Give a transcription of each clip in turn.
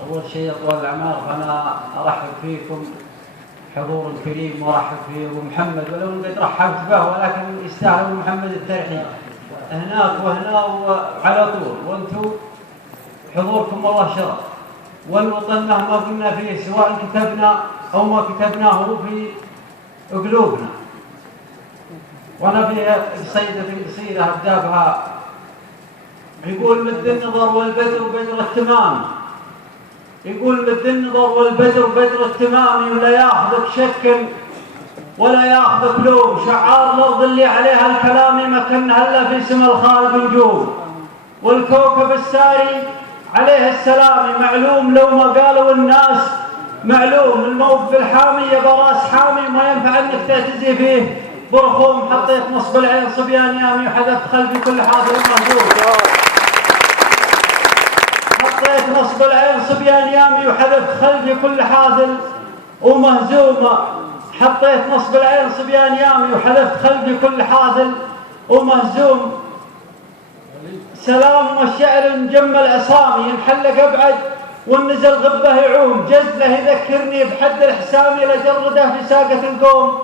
أول شيء أطول الأعمار، فأنا أرحب فيكم حضور كريم، وأرحب في أبو محمد ولو قد رحبت به، ولكن يستاهل أبو محمد الترحيب هناك وهنا وعلى طول، وأنتم حضوركم والله شرف. والوطن مهما قلنا فيه سواء كتبنا أو ما كتبناه في قلوبنا. وأنا فيها قصيدة أبدأ بها، يقول مد النظر والبدر بدر التمام، يقول مد النظر والبدر بدر التمام، ولا ياخذك شك ولا ياخذك لوم، شعار الأرض اللي عليها الكلام مكنها إلا في سما الخالق نجوم، والكوكب الساري عليه السلام معلوم لو ما قالوا الناس معلوم، الموت في الحامي يبى راس حامي، ما ينفع انك تعتزي فيه برخوم، حطيت نصب العين صبيان يامي وحذفت خلفي كل حاضر مهزوم، حطيت نصب العين صبيان يامي وحذفت خلفي كل حاذل ومهزوم، حطيت نصب العين صبيان يامي وحذفت خلفي كل حاذل ومهزوم، سلام والشعر مجمل اسامي، ينحلق ابعد والنزل غبه يعوم، جزله يذكرني بحد الحسامي لجرده في ساقه القوم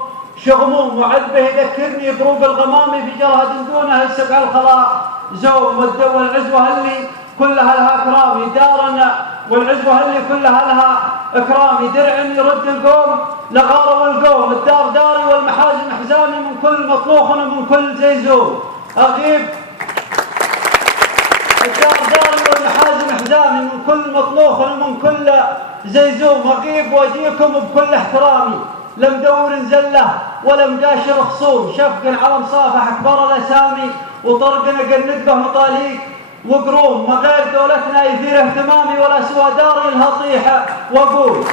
شغموم، وعذبه يذكرني بروق الغمامي في جرهد دونه السبع الخلاء زوم، والعزوه اللي كلها لها اكرامي دارنا، والعزوه اللي كلها لها اكرامي درع يرد القوم لغار والقوم، الدار داري والمحازن حزامي، من كل مطلوخ ومن كل زيزوم اغيب، الدار داري والمحازن حزامي، من كل مطلوخ ومن كل زيزوم اغيب، واجيكم بكل احترامي، لم دور زله ولا مقاشر خصوم، شفق على مصافح اكبر الاسامي، وطرقنا قند به مطاليق وقروم، ما غير دولتنا يثير اهتمامي، ولا سوى داري الهطيحه واقول،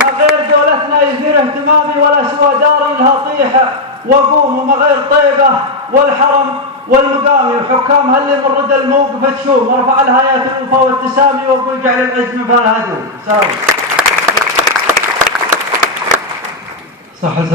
ما غير دولتنا يثير اهتمامي، ولا سوى داري الهطيحه واقوم، وما غير طيبه والحرم والمقامي، وحكامها اللي من رد الموقف تشوم، ارفع الهايات الوفا والتسامي، واقول جعل العز من فالهدوم. صح.